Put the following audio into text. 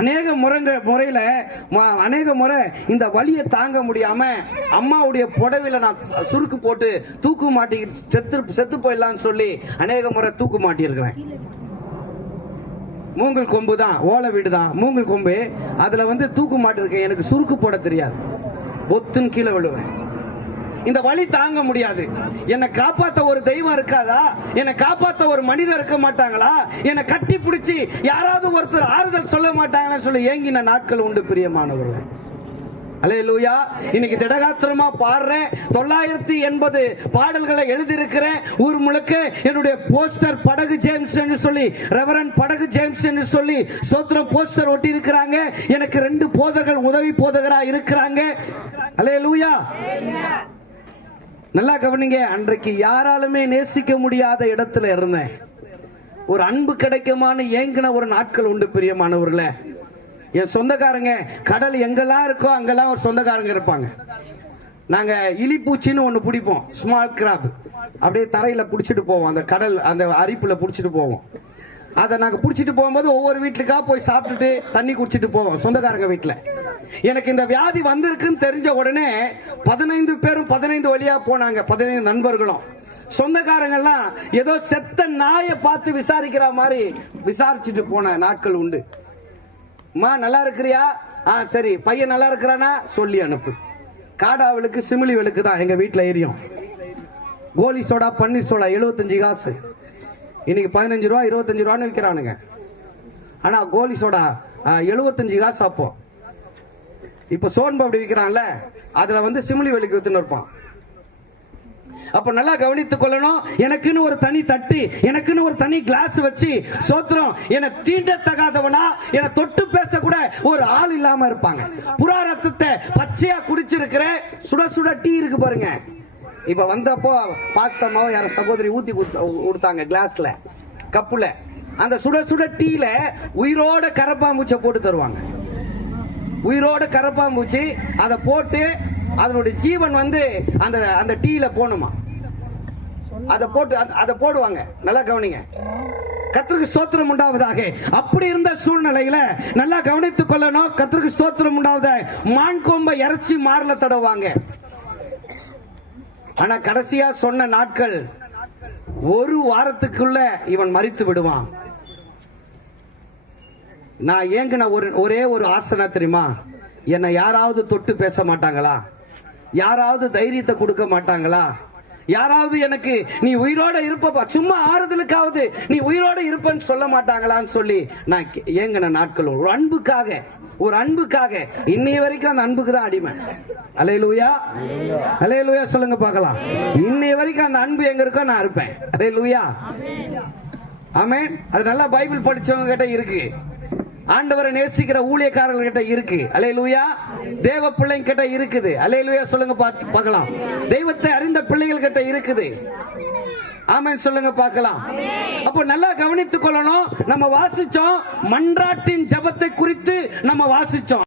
அநேக முறைங்க முறையில் அநேக முறை இந்த வலியை தாங்க முடியாம அம்மாவுடைய புடவையில நான் சுருக்கு போட்டு தூக்கு மாட்டி செத்து செத்து போயிடலாம்னு சொல்லி அநேக முறை தூக்கு மாட்டியிருக்கிறேன். மூங்கல் கொம்பு தான் ஓலை வீடு தான். மூங்கல் கொம்பு அதில் வந்து தூக்கு மாட்டிருக்கேன். எனக்கு சுருக்கு போட தெரியாது. பொத்துன்னு கீழே விழுவேன். இந்த வழி தாங்க முடியாது. என்னை காப்பாத்த ஒரு தெய்வம் இருக்காதா? என்னை காப்பாத்த ஒரு மனிதர் இருக்க மாட்டாங்களா? என்னை கட்டி பிடிச்சி யாராவது ஒருத்தர் ஆறுதல் சொல்ல மாட்டாங்கன்னு சொல்லி ஏங்கின நாட்கள் உண்டு பிரியமானவர்கள். அலே லூயா இன்னைக்கு திடகாத்திரமா பாடுறேன். தொள்ளாயிரத்தி எண்பது பாடல்களை எழுதியிருக்கிறேன். ஊர் முழுக்க என்னுடைய போஸ்டர் படகு ஜேம்ஸ் என்று சொல்லி ரெவரன் படகு ஜேம்ஸ் என்று சொல்லி சோத்திரம் போஸ்டர் ஒட்டி இருக்கிறாங்க எனக்கு ரெண்டு போதர்கள் உதவி போதகரா இருக்கிறாங்க. அலே லூயா நல்லா கவனிங்க அன்றைக்கு யாராலுமே நேசிக்க முடியாத இடத்துல இருந்தேன். ஒரு அன்பு கிடைக்குமான்னு ஏங்கின ஒரு நாட்கள் உண்டு பிரியமானவர்களே என் சொந்தக்காரங்க கடல் எங்கெல்லாம் இருக்கோ அங்கெல்லாம் ஒரு சொந்தக்காரங்க இருப்பாங்க. நாங்க இலிப்பூச்சின்னு ஒண்ணு பிடிப்போம் ஸ்மால் கிராப் அப்படியே தரையில புடிச்சிட்டு போவோம் அந்த கடல் அந்த அரிப்புல புடிச்சிட்டு போவோம். அதை நாங்கள் பிடிச்சிட்டு போகும்போது ஒவ்வொரு வீட்டுக்காக போய் சாப்பிட்டுட்டு தண்ணி குடிச்சிட்டு போவோம் சொந்தக்காரங்க வீட்டில். எனக்கு இந்த வியாதி வந்திருக்குன்னு தெரிஞ்ச உடனே பதினைந்து பேரும் பதினைந்து வழியாக போனாங்க பதினைந்து நண்பர்களும். சொந்தக்காரங்கெல்லாம் ஏதோ செத்த நாயை பார்த்து விசாரிக்கிற மாதிரி விசாரிச்சுட்டு போன நாட்கள் உண்டு. அம்மா நல்லா இருக்கிறியா? ஆ சரி. பையன் நல்லா இருக்கிறானா? சொல்லி அனுப்பு. காடாவளுக்கு சிமிலி வெளுக்கு தான் எங்கள் வீட்டில் எரியும் கோலி சோடா பன்னீர் சோடா 75 காசு. இன்னைக்கு பதினஞ்சு ரூபா இருபத்தஞ்சு ரூபான்னு விற்கிறானுங்க ஆனா கோலி சோடா ஆ, 75 காசு அப்போ. இப்ப சோன்பு அப்படி விற்கிறான்ல அதுல வந்து சிமிலி வெளிக்கு வித்துன்னு இருப்பான். அப்ப நல்லா கவனித்துக் கொள்ளணும். எனக்குன்னு ஒரு தனி தட்டு எனக்குன்னு ஒரு தனி கிளாஸ் வச்சு சோத்திரம். என தீண்டத்தகாதவனா என தொட்டு பேச கூட ஒரு ஆள் இல்லாம இருப்பாங்க. புறா ரத்தத்தை பச்சையா குடிச்சிருக்கிற சுட சுட டீ இருக்கு பாருங்க. இப்ப வந்தப்போ பாஸ்டமாவோ யார சகோதரி ஊத்தி கொடுத்தாங்க கிளாஸ்ல கப்புல. அந்த சுட சுட டீல உயிரோட கரப்பாம்பூச்சை போட்டு தருவாங்க. உயிரோட கரப்பாம்பூச்சி அதை போட்டு அதனுடைய ஜீவன் வந்து அந்த அந்த டீல போகணுமா அதை போட்டு அதை போடுவாங்க. நல்லா கவனிங்க. கர்த்தருக்கு ஸ்தோத்திரம் உண்டாவதாக. அப்படி இருந்த சூழ்நிலையில நல்லா கவனித்துக் கொள்ளணும். கர்த்தருக்கு ஸ்தோத்திரம் உண்டாவத. மான் கொம்ப இறைச்சி மாறல தடவாங்க ஆனா கடைசியா சொன்ன நாட்கள் ஒரு வாரத்துக்குள்ள இவன் மறித்து விடுவான். நான் ஏங்கின ஒரு ஒரே ஒரு ஆசனா தெரியுமா? என்னை யாராவது தொட்டு பேச மாட்டாங்களா? யாராவது தைரியத்தை கொடுக்க மாட்டாங்களா? யாராவது எனக்கு நீ உயிரோட இருப்பப்பா. சும்மா ஆறுதலுக்காவது நீ உயிரோட இருப்பன்னு சொல்ல மாட்டாங்களான்னு சொல்லி நான் ஏங்கின நாட்கள் ஒரு அன்புக்காக ஒரு அன்புக்காக. இன்னைய வரைக்கும் அந்த அன்புக்கு தான் அடிமை. அலையலூயா? அலையலூயா சொல்லுங்க பார்க்கலாம். இன்னைய வரைக்கும் அந்த அன்பு எங்க இருக்கோ நான் இருப்பேன். அலையலூயா? ஆமேன். அது நல்லா பைபிள் படிச்சவங்க கிட்ட இருக்கு. ஆண்டவரை நேசிக்கிற ஊழியக்காரர்கள் கிட்ட இருக்கு. அலையலூயா? லூயா தேவ பிள்ளைங்க கிட்ட இருக்குது. அலே சொல்லுங்க பார்த்து பார்க்கலாம். தெய்வத்தை அறிந்த பிள்ளைகள் கிட்ட இருக்குது. ஆமேன் சொல்லுங்க பார்க்கலாம். அப்போ நல்லா கவனித்துக் கொள்ளணும். நம்ம வாசிச்சோம். மன்றாட்டின் ஜெபத்தை குறித்து நம்ம வாசிச்சோம்.